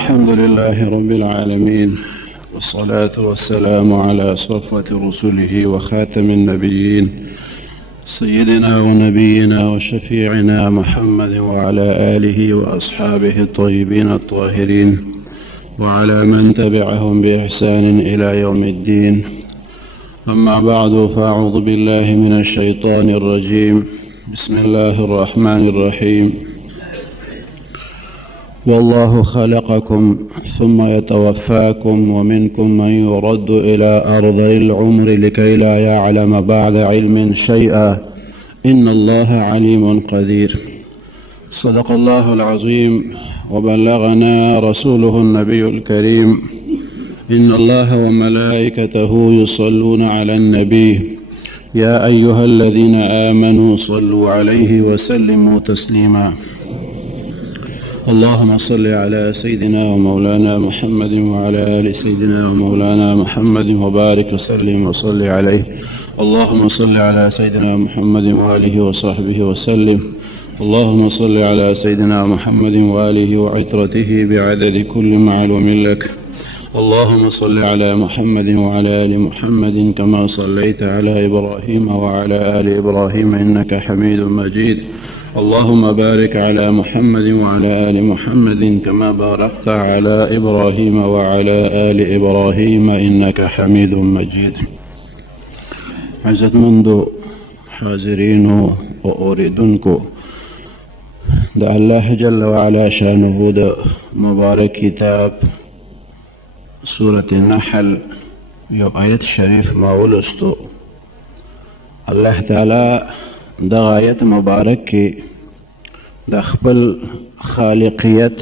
الحمد لله رب العالمين، والصلاة والسلام على صفوة رسله وخاتم النبيين سيدنا ونبينا وشفيعنا محمد وعلى آله وأصحابه الطيبين الطاهرين وعلى من تبعهم بإحسان إلى يوم الدين. أما بعد، فأعوذ بالله من الشيطان الرجيم. بسم الله الرحمن الرحيم. والله خلقكم ثم يتوفاكم ومنكم من يرد إلى أرذل العمر لكي لا يعلم بعد علم شيئا إن الله عليم قدير. صدق الله العظيم وبلغنا رسوله النبي الكريم. إن الله وملائكته يصلون على النبي يا أيها الذين آمنوا صلوا عليه وسلموا تسليما. اللهم صل على سيدنا ومولانا محمد وعلى آل سيدنا ومولانا محمد وبارك وسلم وصل عليه. اللهم صل على سيدنا محمد وآله وصحبه وسلم. اللهم صل على سيدنا محمد وآله وعترته بعدد كل معلوم لك. اللهم صل على محمد وعلى آل محمد كما صليت على إبراهيم وعلى آل إبراهيم إنك حميد مجيد. اللهم بارك على محمد وعلى آل محمد كما باركت على إبراهيم وعلى آل إبراهيم إنك حميد مجيد. عزتمندو حاضرين وأوردنكو دا الله جل وعلا شانه دا مبارك كتاب سورة النحل يو آية شريف ما ولستو. الله تعالى دا آیت مبارک کې د خپل خالقیت،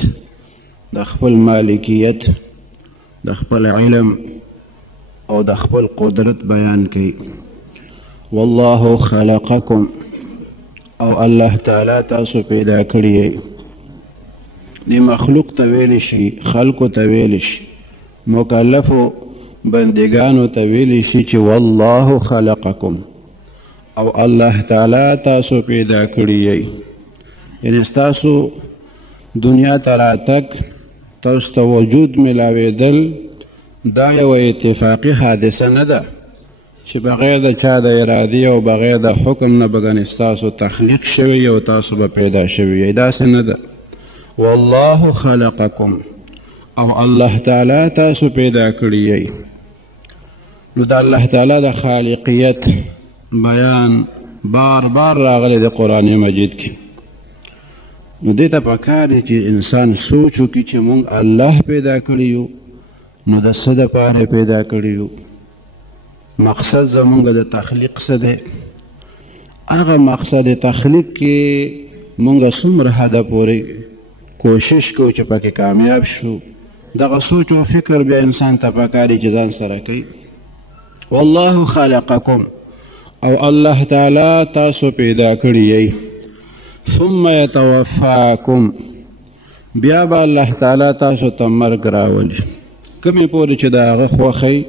د خپل مالکیت، د خپل علم او د خپل قدرت بیان کوي. والله خلقکم، او الله تعالی تاسو پیدا کړی. دی مخلوق ته ویل شي، خلقو ته ویل شي، مکلفو بندگانو ته ویل شي چې والله خلقکم، او الله تعالی تاسو پیدا کړی. یعنی تاسو دنیا ته راتګ، تاسو ته وجود ملاوېدل دا یو اتفاقي حادثه نه ده چې بغیر د چا د ارادې او بغیر د حکم نه بګنې ستاسو تخلیق شوی او تاسو به پیدا شوي. داسې نه ده. والله خلقکم، او الله تعالی تاسو پیدا کړی. نو د الله تعالی د خالقیت بیان بار بار راغلی د قرآن مجید کې. نو دې ته پکار دی چې انسان سوچ وکړي چې موږ الله پیدا کړي یو، نو د څه دپاره پیدا کړي یو، مقصد زموږ د تخلیق څه دی. هغه مقصد تخلیق کې موږ څومره حده پورې کوشش کوو چې پکې کامیاب شو، دغه سوچ او فکر بیا انسان ته پکار دی چې ځان سره کوي. والله خلقکم، او الله تعالی تاسو پیدا کړی. ثم يتوفاکم، بیا به الله تعالی تاسو ته مرګ راولي. کومې پورې چې د هغه خوښی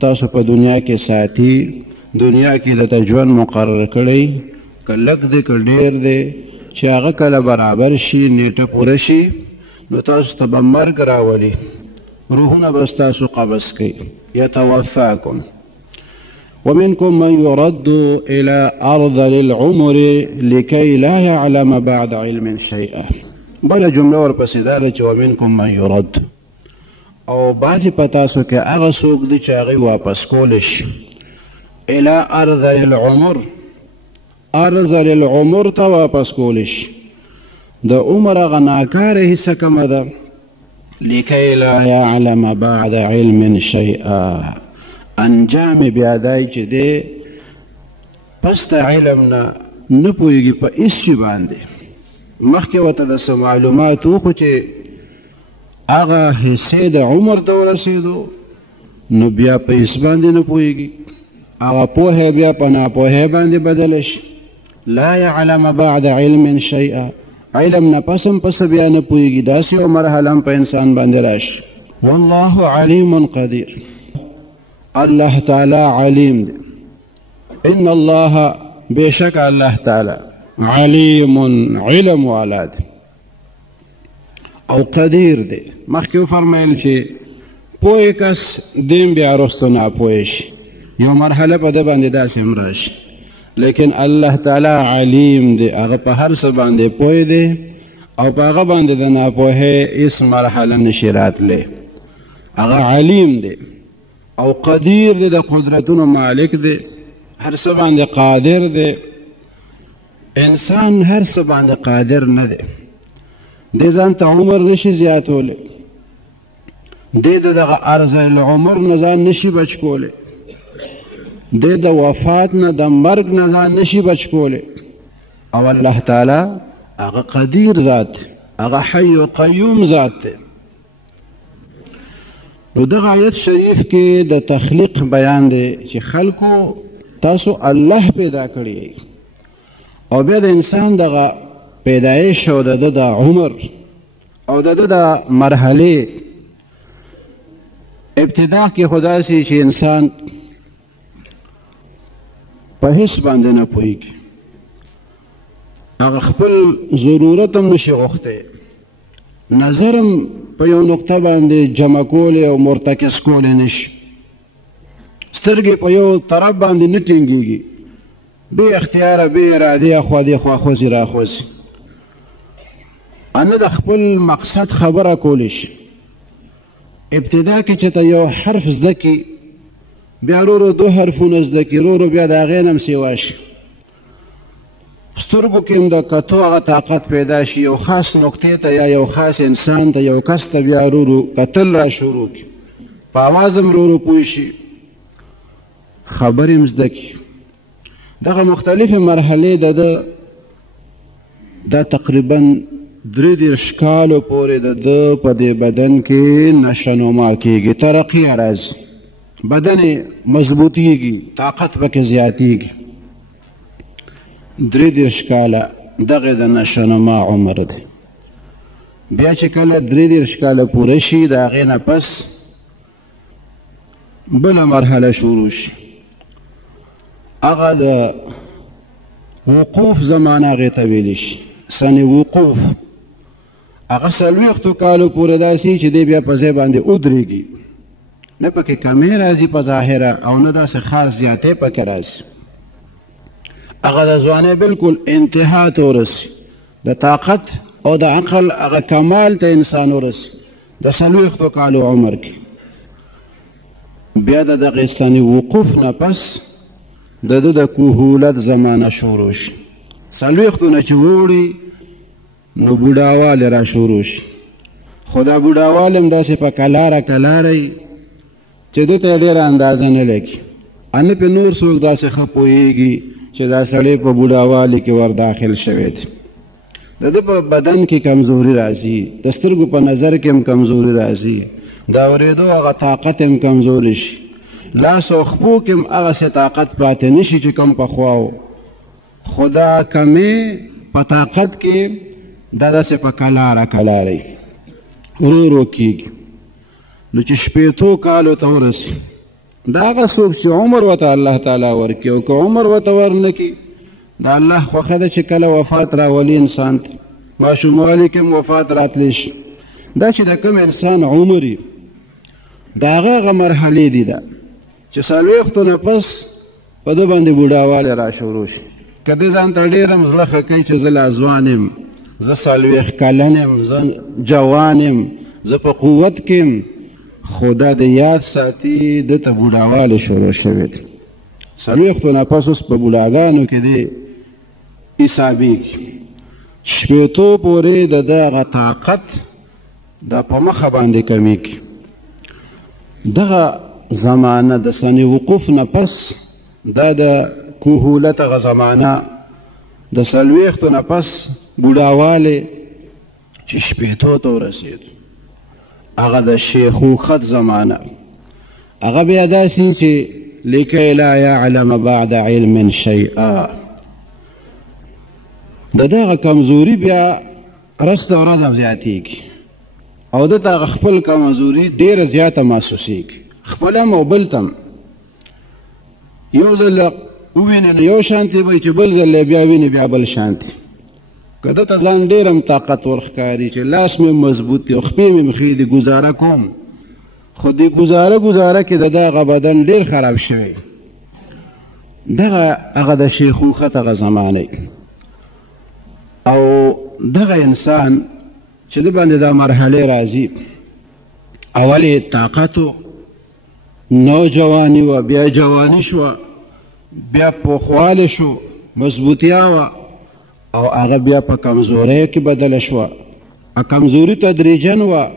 تاسو په دنیا کې ساتي، دنیا کې درته ژوند مقرر کړی، که لږ دی که ډېر دی، چې هغه کله برابر شي، نیټه پوره شي، نو تاسو ته به مرګ راولي، روحونه به ستاسو قبض کوي. يتوفاکم ومنكم من يرد إلى أرذل العمر لكي لا يعلم بعد علم شيئا. بل جمله ورپسې دا ده چې ومنكم من يرد، او بعضې په تاسو کې هغه څوک دي چې هغوی واپس کولی شي. إلى أرذل العمر، أرذل العمر ته واپس کولی شي. د عمر هغه ناکاره حصه کومه ده. لكي لا يعلم بعد علم شيئا، انجام بیا دای چې دی پس د علم نه پوهېږي په هېڅ شي باندې. مخکې ورته د څه معلومات و، خو چې هغه حصې د عمر ته ورسېدو نو بیا په هېڅ باندې نه پوهېږي. هغه پوهه بیا په ناپوهۍ باندې بدله شي. لا يعلم بعد علم شیئا، علم نه پس هم پس بیا نه پوهېږي. داسې یو مرحله هم په انسان باندې راشي. والله علیم قدیر، الله تعالی علیم دی. ان الله، بشک الله تعالی علیم، علم والا دی. او قدیر دی. مخکې وفرمیل چې پوه کس دیم بیا وروسته ناپوه شي، یو مرحله په ده باندې داسې هم راشي، لیکن الله تعالی علیم دی، هغه په هر څه باندې پوه دی او په هغه باندې د ناپوهۍ هېڅ مرحله نشي راتلی. هغه علیم دی او قدیر دی، د قدرتونو مالک دی، هر څه باندې قادر دی. انسان هر څه باندې قادر نه دی، دی ځان ته عمر نشي زیاتولی، دی د دغه عرض العمر نه ځان نشي بچ کولی، دی د وفات نه د مرګ نه ځان نشي بچ کولی. او الله تعالی هغه قدیر ذات دی، هغه حی و قیوم ذات دی. نو دغه آیت شریف کې د تخلیق بیان دی چې خلکو تاسو الله پیدا کړی او بیا د انسان دغه پیدایش او د ده د عمر او د ده د مرحلې ابتدا کې خو داسې چې انسان په هیڅ باندې نه پوهېږي، هغه خپل ضرورت هم نشي غوښتی، نظر هم په یو نقطه باندې جمع کولی او مرتکز کولی نشي، سترګې په یو طرف باندې نه ټینګېږي، بې اختیاره بې ارادې اخوا دې خوا خوځي را خوځي، نه د خپل مقصد خبره کولی شي. ابتدا کې چې ته یو حرف زده کړي، بیا ورو ورو دو حرفونه زده کړي، ورو ورو بیا د هغې نه هم سیوا شي، سترګو کې هم د کتو هغه طاقت پیدا شي، یو خاص نقطې ته یا یو خاص انسان ته یو کس ته بیا ورو ورو کتل را شروع کړي، په اواز هم ورو ورو پوه شي، خبرې هم زده کړي. دغه مختلفې مرحلې د ده دا تقریبا 33 کالو پورې د ده په دې بدن کې نشونما کېږي، ترقي راځي، بدن یې مضبوطېږي، طاقت پکې زیاتېږي. 33 کاله دغه د نشونما عمر دی. بیا چې کله 33 کاله پوره شي، د هغې نه پس بله مرحله شروع شي، هغه د وقوف زمانه هغې ته ویلی شي، سن وقوف. هغه 40 کالو پورې داسې چې دی بیا په ځای باندې ودرېږي، نه پکې کمې راځي په ظاهره او نه داسې خاص زیاتې پکې راځي. هغه د ځوانۍ بلکل انتها ته ورسي، د طاقت او د عقل هغه کمال ته انسان ورسي د 40 کالو عمر کې. بیا د دغې سن وقوف نه پس د ده د کهولت زمانه شروع شي، 40 نه چې ووړي نو بوډاوالی را شروع شي، خو دا بوډاوالی هم داسې په کلاره کلاره چې ده ته یې ډېره اندازه نه لګي، نه پې نور څوک داسې ښه پوهېږي چې دا سړی په بوډاوالي کې ور داخل شوی دی. د ده په بدن کې کمزوري راځي، د سترګو په نظر کې هم کمزوري راځي، د اورېدو هغه طاقت هم کمزوری شي، لاس او خپو کې هم هغسې طاقت پاتې نشي چې کوم پخوا و، خو دا کمې په طاقت کې دا داسې په کلاره کلاره ورو ورو کېږي. نو چې 80 کالو ته ورسي، دا هغه څوک چې عمر ورته الله تعالی ورکړي، او که عمر ورته ورنکړي، د الله خوښه ده چې کله وفات راولي انسان ته، ماشوموالي کې هم وفات راتلی شي. دا چې د کوم انسان عمر وي، د هغه مرحلې دي ده چې 40 نه پس په ده باندې بوډاوالی را شروع شي. که ده ځان ته ډېر هم زړه ښه کوي چې زه لا ځوان یم، زه 40 کلن یم، زه جوان یم، زه په قوت کې یم، خو دا د یاد ساتي ده ته بوډاوالی شروع شوی دی. 40 نه پس اوس په بوډاګانو کې دی حسابېږي، 80 پورې د ده هغه طاقت دا په مخه باندې کمیږي. دغه زمانه د سن وقوف نه پس دا د کهولت هغه زمانه د 40 نه پس بوډاوالی چې 80 ته ورسېد، هغه د شیخوخت زمانه، هغه بیا داسې چې لکي لا یعلم بعد علم شیئا، د دغه کمزوري بیا رسته ورځ هم زیاتېږي، او ده ته خپل کمزوري ډېره زیاته محسوسېږي، خپل هم او بل ته هم. یو ځل وویني نو یو شانتې به چې بل ځل بیا ویني بیا بل شانتې. که ده ته ځان ډېر هم طاقتور ښکاري چې لاس مې مضبوط دی او خپې مې ښې دي ګزاره کوم، خو دې ګزاره کې د ده هغه بدن ډېر خراب شوی. دغه هغه د شیخوخت هغه زمانه او دغه انسان چې د باندې دا مرحلې راځي، اول یې طاقت و، نوجواني وه، بیا جواني شوه، بیا پوخوالی شو، مضبوطیا وه، او هغه بیا په کمزورۍ کې بدله شوه. کمزوري تدریجن وه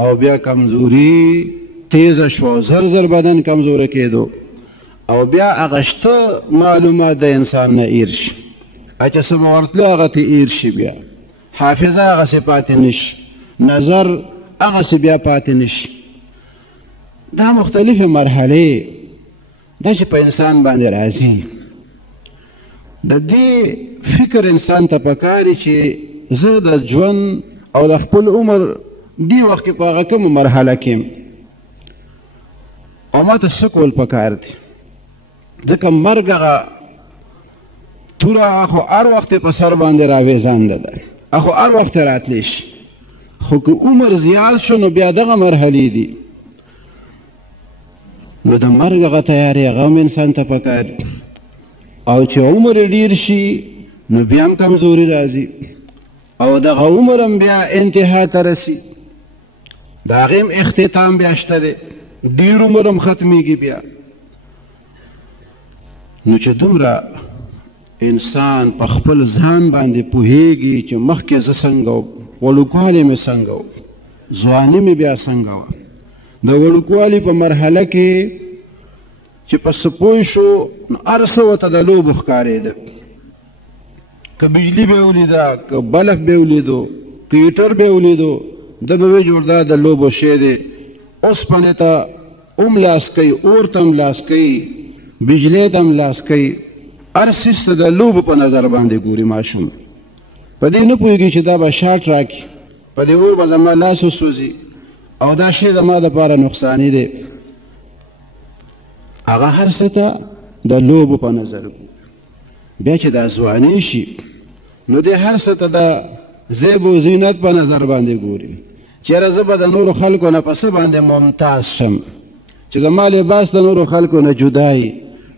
او بیا کمزوري تیزه شوه، زر زر بدن کمزوره کېدو، او بیا هغه شته معلومات د انسان نه ایر شي، چې څه به ورتلو هغه ته ایر شي، بیا حافظه هغسې پاتې نه شي، نظر هغسې بیا پاتې نه شي. دا مختلفې مرحلې دا چې په انسان باندې راځي، د دې فکر انسان ته پکار چې زه د ژوند او د خپل عمر دې وخت کې په هغه کومه مرحله کې یم او ما ته څه کول پکار دي، ځکه مرګ هغه توره خو هر وخت په سر باندې راویزانده ده، خو هر وخت راتلی شي، خو که عمر زیات شو نو بیا دغه مرحلې دي، نو د مرګ هغه تیارې هغه هم انسان ته پکار دي. او چې عمر ډیر شي نو بیا هم کمزوري راځي او دغه عمر هم بیا انتها ته رسي، د هغې هم اختتام بیا شته دی، ډیر عمر هم ختمیږي بیا. نو چې دومره انسان په خپل ځان باندې پوهیږي چې مخکې زه څنګه وم، وړوکوالی مې څنګه و، ځواني مې بیا څنګه وه، د وړوکوالي په مرحله کې چې په څه پوه شو نو هر څه ورته د لوبو ښکارېده، که بجلي به یې ولیده، که بلف به یې ولیدو، که هیټر به یې ولیدو، ده به ویې جوړ دا د لوبو شی دی، اوسپنې ته هم لاس کوي، اور ته هم لاس کوي، بجلۍ ته هم لاس کوي، هر څیز ته د لوبو په نظر باندې ګوري ماشوم. په دې نه پوهېږي چې دا به شاټ راکړي، په دې اور به زما لاس وسوځي او دا شی زما دپاره نقصاني دی. هغه هر څه ته د لوبو په نظر ګوري. بیا چې دا ځواني شي نو دی هر څه ته د زیب و زینت په نظر باندې ګوري، چېرې زه به د نورو خلکو نه په څه باندې ممتاز شم، چې زما لباس د نورو خلکو نه جدایي،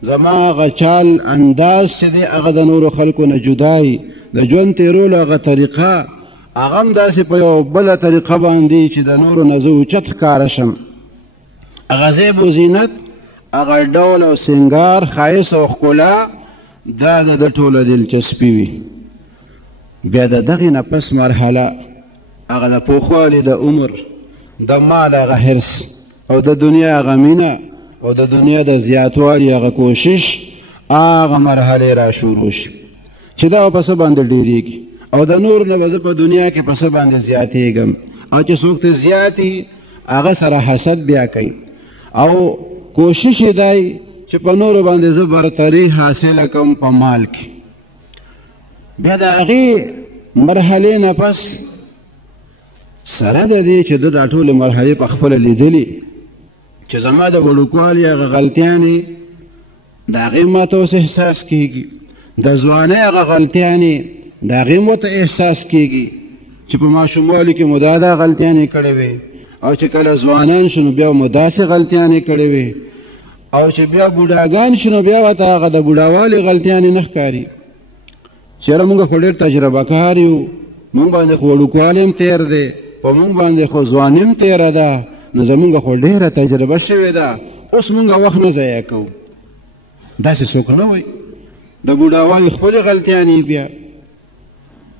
زما هغه چال انداز چې دی هغه د نورو خلکو نه جدایي، د ژوند تېرولو هغه طریقه هغه هم داسې په یو بله طریقه باندې چې د نورو نه زه اوچت ښکاره شم. هغه زیب و زینت، هغه ډول او سینګار، ښایست او ښکلا، دا د ټوله دلچسپي وي. بیا د دغې نه پس مرحله هغه د پوخوالي د عمر، د مال هغه حرص او د دنیا هغه مینه او د دنیا د زیاتوالي هغه کوشش، هغه مرحلې را شروع شي چې دا په څه باندې ډېرېږي او د نور نه به زه په دنیا کې په څه باندې زیاتېږم، او چې څوک ته زیاتي هغه سره حسد بیا کوي او کوشش یې دی چې په نورو باندې زه برتري حاصله کوم په مال کې. بیا د هغې مرحلې نه پس سره د دې چې ده دا ټولې مرحلې په خپله لیدلي چې زما د وړوکوالي هغه غلطیانې د هغې ماته اوس احساس کېږي، د ځوانۍ هغه غلطیانې د هغې م ورته احساس کېږي چې په ماشوموالي کې مو دا غلطیانې کړې وې، او چې کله ځوانان شو نو بیا مو داسې غلطیانې کړې وې، او چې بیا بوډاګان شو نو بیا ورته هغه د بوډاوالي غلطیانې نه ښکاري. چېرې مونږ خو ډېر تجربه کار یو، مونږ باندې خو وړوکوالی هم تېر دی، په مونږ باندې خو ځواني هم تېره ده، نو زمونږ خو ډېره تجربه شوې ده، اوس مونږ وخت نه ضایع کوو. داسې څوک نه وایي، د بوډاوالي خپلې غلطیانې بیا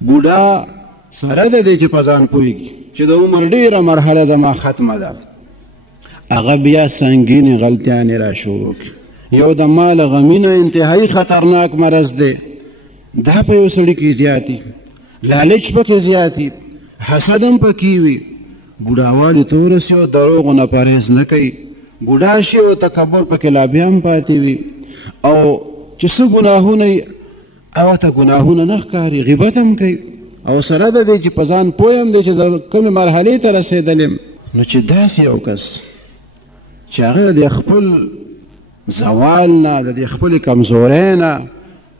بوډا سره د دې چې په ځان پوهېږي چې د عمر ډېره مرحله زما ختمه ده، هغه بیا سنګینې غلطیانې را شروع کړي. یو د مال غمینه انتهایي خطرناک مرض دی، دا په یو سړي کې زیاتي، لالچ پکې زیاتي، حسد هم پکې وي، بوډاوالي ته ورسي او دروغو نه پرهیز نه کوي، بوډا شي او تکبر پکې لا بیا هم پاتې وي، او چې څه ګناهونه یې هغه ته ګناهونه نه ښکاري، غیبت هم کوي، او سره د دې چې په ځان پوه هم دی چې زه کومې مرحلې ته رسېدلی یم. نو چې داسې یو کس چې هغه د خپل زوال نه، د دې خپلې کمزورۍ نه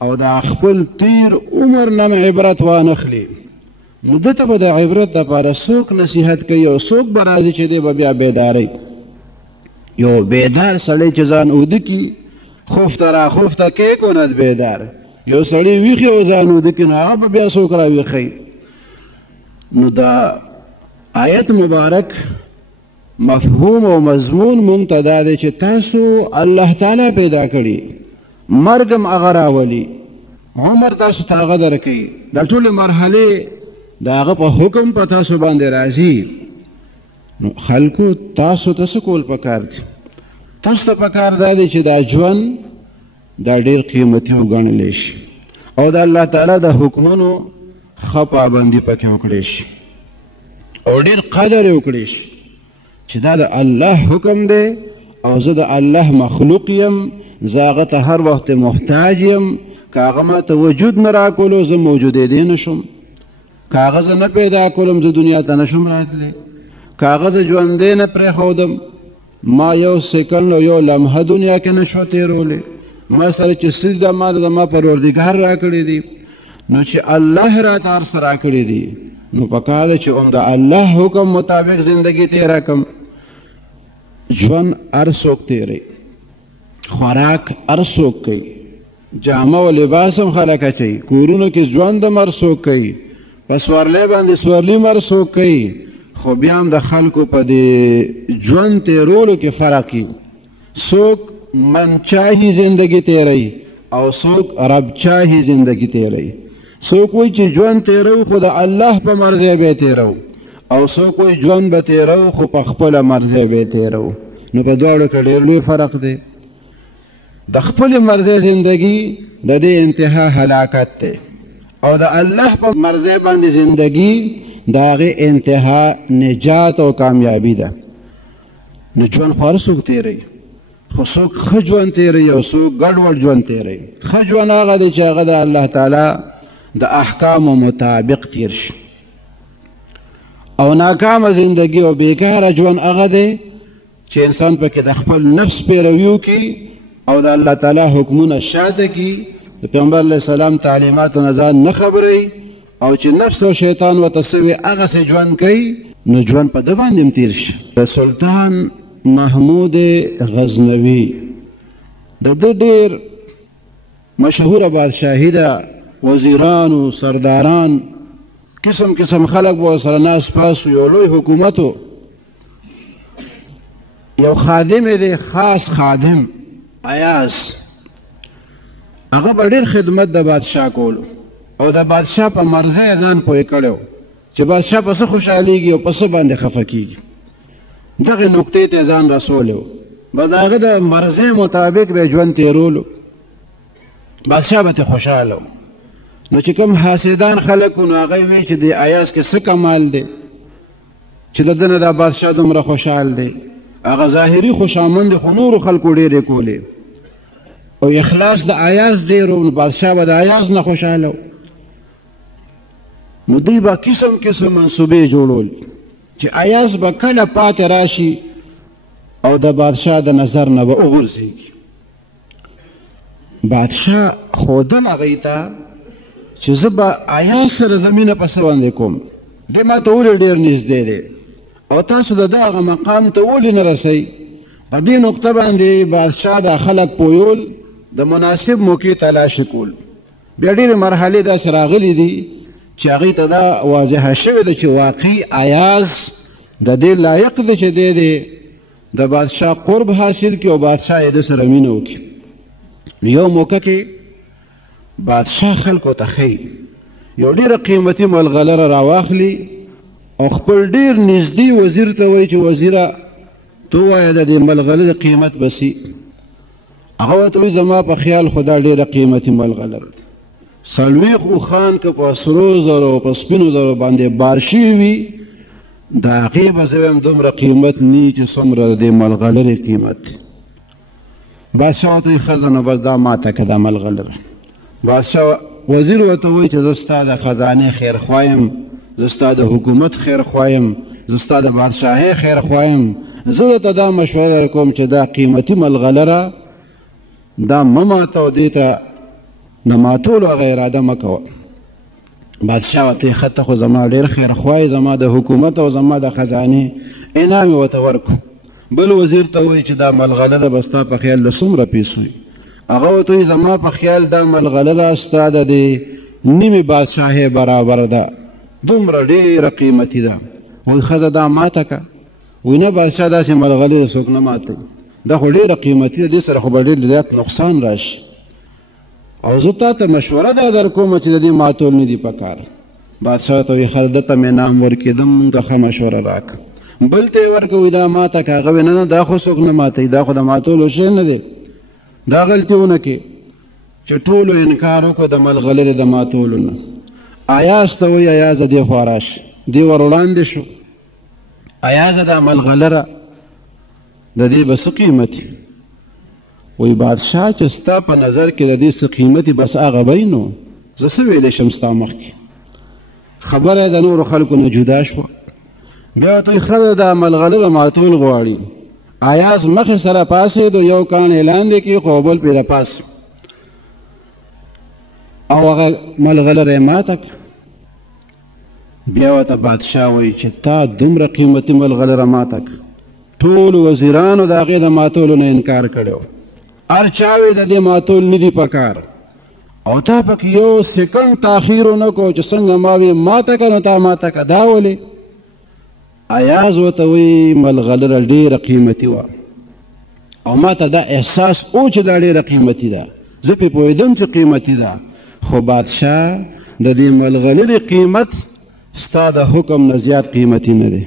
او د خپل تیر عمر نه عبرت وانخلي، نو ده ته به د عبرت دپاره څوک نصیحت کوي او څوک به راځي چې دی به بیا بیدارئ. یو بیدار سړی چې ځان اوده کي خفته را خفته کیکند بیدار، یو سړی ویښي او ځان اوده کي نو هغه به بیا څوک راویښوي. نو دا آیت مبارک مفهوم او مضمون مونږ ته دا دی چې تاسو الله تعالی پیدا کړي، مرګ هم هغه راولي، عمر تاسو ته هغه درکوي، دا ټولې مرحلې د هغه په حکم په تاسو باندې راځي. نو خلکو تاسو ته څه کول پکار دي؟ تاسو ته پکار دا دی چې دا ژوند دا ډېر قیمتي وګڼلی شي او د الله تعالی د حکمونو ښه پابندي پکې وکړی شي او ډېر قدر یې وکړی شي چې دا د الله حکم دی او زه د الله مخلوق یم، زه هغه ته هر وخت محتاج یم. که هغه ما ته وجود نه راکولو زه موجودېدی نه شم، که هغه زه نه پیدا کولم زه دنیا ته نه شم راتلی، که هغه زه ژوندی نه پرېښودم ما یو سکند او یو لمحه دنیا کې نه شو تېرولی. ما سره چې څه ده ما زما پروردګار راکړي دي، نو چې الله راته هر څه راکړي دي نو پکار ده چې هم د الله حکم مطابق زندگی تېره کړم. ژوند هر څوک تېروي، خوراک هر څوک کوي، جامه او لباس هم خلک اچوي، کورونو کې ژوند هم هر څوک کوي، په سورلی باندې سورلي هم هر څوک کوي، خو بیا هم د خلکو په دې ژوند تېرولو کې فرق وي. څوک منچاهي زندگی تېروي او څوک ربچاهي زندگی تېروي. څوک وایي چې ژوند تېرو خو د الله په مرضی به تېرو، او څوک وایي ژوند به تېرو خو په خپله مرضی به تېرو. نو په دواړو کې ډېر لوی فرق دی. د خپلې مرضی زندگی د دې انتها هلاکت دی او د الله په مرضی باندې زندگی د هغې انتها نجات او کامیابي ده. نو ژوند خو هر څوک تېروي، خو څوک ښه ژوند تېروي او څوک ګډوډ ژوند تېروي. ښه ژوند هغه دی چې هغه د الله تعالی د احکامو مطابق تیر شي، او ناکامه زندگی او بیکاره ژوند هغه دی چې انسان پکې د خپل نفس پیروي وکړي او د الله تعالی حکمونه شاته کړي، د پیغمبر علیه السلام تعلیماتو نه ځان نه خبروي او چې نفس او شیطان ورته څه وي هغسې ژوند کوي، نو ژوند په ده باندې هم تیر شي. د سلطان محمود غزنوي د ده ډېر مشهوره بادشاهي ده، وزیرانو سرداران قسم قسم خلق به ورسره ناست پاس و، یو لوی حکومت و. یو خادم دی خاص خادم ایاز، هغه به ډېر خدمت د بادشاه کولو او د بادشاه په مرضی یې ځان پوه کړی چې بادشاه په څه خوشحالیږي او په څه باندې خفه کېږي، دغې نقطې ته ځان رسولی و. به د هغه د مرضی مطابق به یې ژوند تېرولو، بادشاه به ترې خوشحاله و. نو چې کوم حاسدان خلک و نو هغه یې وایي چې د ایاز کې څه کمال دی چې د ده نه دا بادشاه دومره خوشحال دی. هغه ظاهري خوشامند خو نورو خلکو ډېرې کولې او اخلاص د ایاز ډېر و، نو بادشاه به د ایاز نه خوشحاله و. نو دوی به قسم قسم منصوبې جوړول چې ایاز به کله پاتې راشي او د بادشاه د نظر نه به وغورځېږي. بادشاه ښودل هغوی ته چې زه به ایاز سره زمینه په څه باندې کوم، دی ما ته ولې ډېر نږدې دی او تاسو د ده هغه مقام ته ولې نه رسئ. په دې نقطه باندې بادشاه دا خلک پویول، د مناسب موقع تلاشي کول. بیا ډېرې مرحلې داسې راغلي دي چې هغوی ته دا واضحه شوې ده چې واقعي ایاز د دې لایق دی چې دی د بادشاه قرب حاصل کړي او بادشاه یې ده سره مینه وکړي. یو موقع کې بادشاه خلکو ته ښیي یو ډېره قیمتي ملغلره راواخلي او خپل ډېر نږدې وزیر ته وایي چې وزیره تو وایه د دې ملغلرې قیمت بسي. هغه ورته وایي زما په خیال خو دا ډېره قیمتي ملغلره ده، 40 اوښان که په سرو زرو او په سپینو زرو باندې بار شوي وي د هغې به زه وایم دومره قیمت نه چې څومره د دې ملغلرې قیمت دی. بادشاه ورته وایي ښه نو بس دا ماته که دا ملغلره. بادشاه وزیر ورته وایي چې زه ستا د خزانې خیرخوا یم، زه ستا د حکومت خیرخوا یم، زه ستا د بادشاهۍ خیرخوا یم، زه درته دا مشوره در کوم چې دا قیمتي ملغلره دا مه ماته او دې ته د ماتولو هغه اراده مه کوه. بادشاه ورته خطه خو زما ډېر خیرخواه زما د حکومت او زما د خزانې انعام یې ورته ورکړو. بل وزیر ته وایي چې دا ملغلره به ستا په خیال د څومره پیسو وي؟ هغه ورته وایي زما په خیال دا ملغلره ستا د دې نیمې بادشاهۍ برابر ده، دومره ډېره قیمتي ده. وایي ښځه دا ماته که؟ وایي نه بادشاه داسې ملغلره څوک نه ماتوي، دا خو ډېره قیمتي ده، دې سره خو به ډېر زیات نقصان راشي. او زه تا ته مشوره دا در کومه چې د دې ماتول نه دي پکار. بادشاه ته وایي ښه ده ته مې انعام ورکېدم مونږ ته ښه مشوره راکړه. بل ته یې ورکړه وایي دا ماته که؟ هغه وایي نه نه دا خو څوک نه ماتوي، دا خو د ماتولو شی نه دی. دا غلطي ونه کړې چې ټولو انکار وکړو د ملغلرې د ماتولو نه. ایاز ته وایي ایازه دې خوا راشه، دې ور وړاندې شو. ایازه دا ملغلره د دې به څه قیمتي؟ وی بادشاه چې ستا په نظر کې د دې څه قیمتي بس هغه به نو زه څه ویلی شم ستا مخکې. خبره د نورو خلکو نه جدا شوه. بیا ورته وایي ښه دا ملغلره ماتول غواړي. ایاز مخې سره پاسېد او یو کاڼ یې لاندې کېښو او بل پرې راپاس او هغه ملغلره یې ماته کړه. بیا ورته بادشاه وایي چې تا دومره قیمتي ملغلره ماته کړه، ټولو وزیرانو د هغې د ماتولو نه انکار کړی و، هر چا وی د دې ماتول نه دي پکار، او تا پکې یو سیکنډ تاخیر ونه کو چې څنګه ما وی ماته که نو تا ماته که. دا ولې؟ ایاز ورته وایي ملغلره ډېره قیمتي وه او ما ته دا احساس و چې دا ډېره قیمتي ده، زه پرې پوهېدم چې قیمتي ده، خو بادشاه د دې ملغلرې قیمت ستا د حکم نه زیات قیمتي نه دی.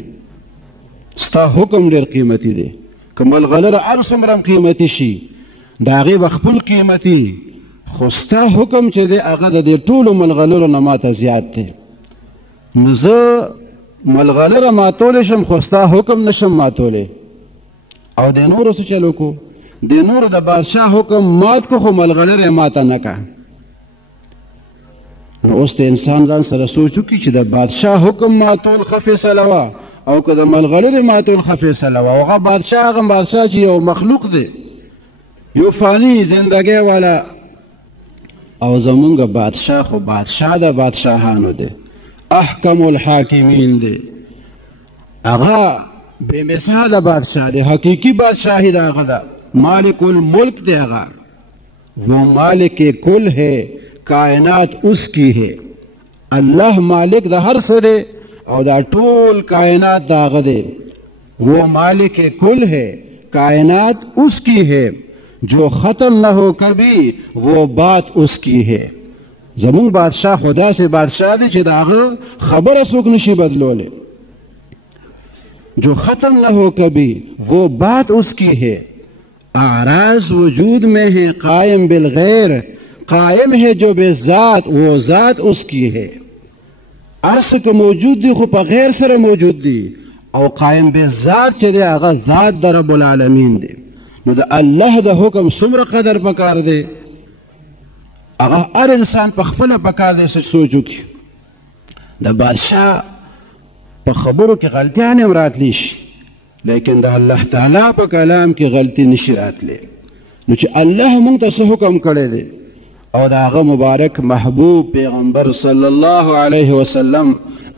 ستا حکم ډېر قیمتي دی. که ملغلره هر څومره قیمتي شي د هغې به خپل قیمتي، خو ستا حکم چې دی هغه د دې ټولو ملغلرو نه ماته زیات دی. نو زه ملغلره ماتولی شم خو ستا حکم نشم ماتولی. او د نورو څه چل وکړو؟ د نورو د بادشاه حکم مات کو خو ملغلره یې ماته نه که. نو اوس د انسان ځان سره سوچ وکړي چې د بادشاه حکم ماتول ښه فیصله وه او که د ملغلرې ماتول ښه فیصله وه. هغه بادشاه هغه بادشاه چې یو مخلوق دی، یو فانی زندګۍ والا، او زمونږ بادشاه خو بادشاه د بادشاهانو دی، احکم الحاکمین دی، هغه بې مثاله بادشاه دی، حقیقي بادشاهي د هغه ده، مالک الملک دی هغه، وہ مالک کل ہے کائنات اس کی ہے. الله مالک د هر څه دی او دا ټول کائنات د هغه دی. وہ مالک کل ہے کائنات اس کی ہے جو ختم نہ ہو کبھی وہ بات اس کی ہے. زمون بادشاہ خدا سے بادشاہ دی چې د هغه خبره څوک نشي بدلولی. جو ختم نہ ہو کبھی وہ بات اس کی ہے. اعراض وجود میں ہے قائم بالغیر، قائم ہے جو بے ذات وہ ذات اس کی ہے. عرص که موجود دی خو په غیر سره موجود دی، او قائم بے ذات چې دی هغه ذات د رب العالمین دی. نو د الله د حکم څومره قدر پکار دی، هغه هر انسان په خپله پکار دی چې سوچ وکړي. د بادشاه په خبرو کې غلطیان هم راتلی شي، لیکن د الله تعالی په کلام کې غلطي نشي راتلی. نو چې الله موږ ته څه حکم کړی دی او د هغه مبارک محبوب پیغمبر صلی الله علیه وسلم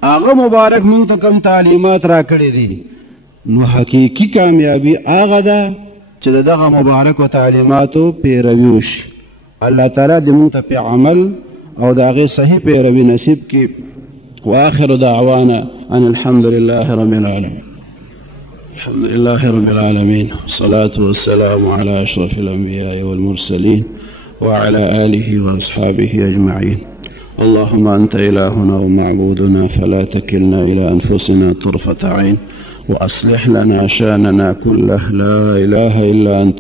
هغه مبارک موږ ته کوم تعلیمات را کړي دي، نو حقیقي کامیابی هغه ده چې د دغه مبارکو تعلیماتو پیروي وشي. الله تعالی دې موږ ته په عمل او د هغې صحیح پیروي نصیب کړي. واخر دعوانا ان الحمد لله رب العالمين. الحمد لله رب العالمين، والصلاة والسلام على أشرف الأنبياء والمرسلين وعلى آله وأصحابه أجمعين. اللهم أنت إلهنا ومعبودنا فلا تكلنا إلى أنفسنا طرفة عين، وأصلح لنا شأننا كله، لا إله إلا أنت.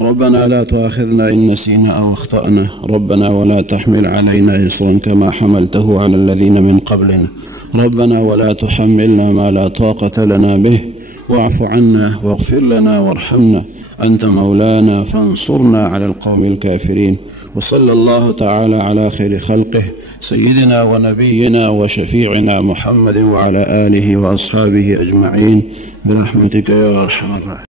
ربنا لا تؤاخذنا إن نسينا أو أخطأنا، ربنا ولا تحمل علينا إصرا كما حملته على الذين من قبلنا، ربنا ولا تحملنا ما لا طاقة لنا به، واعف عنا واغفر لنا وارحمنا، أنت مولانا فانصرنا على القوم الكافرين. وصلى الله تعالى على خير خلقه سيدنا ونبينا وشفيعنا محمد وعلى آله وأصحابه أجمعين برحمتك يا أرحم الراحمين.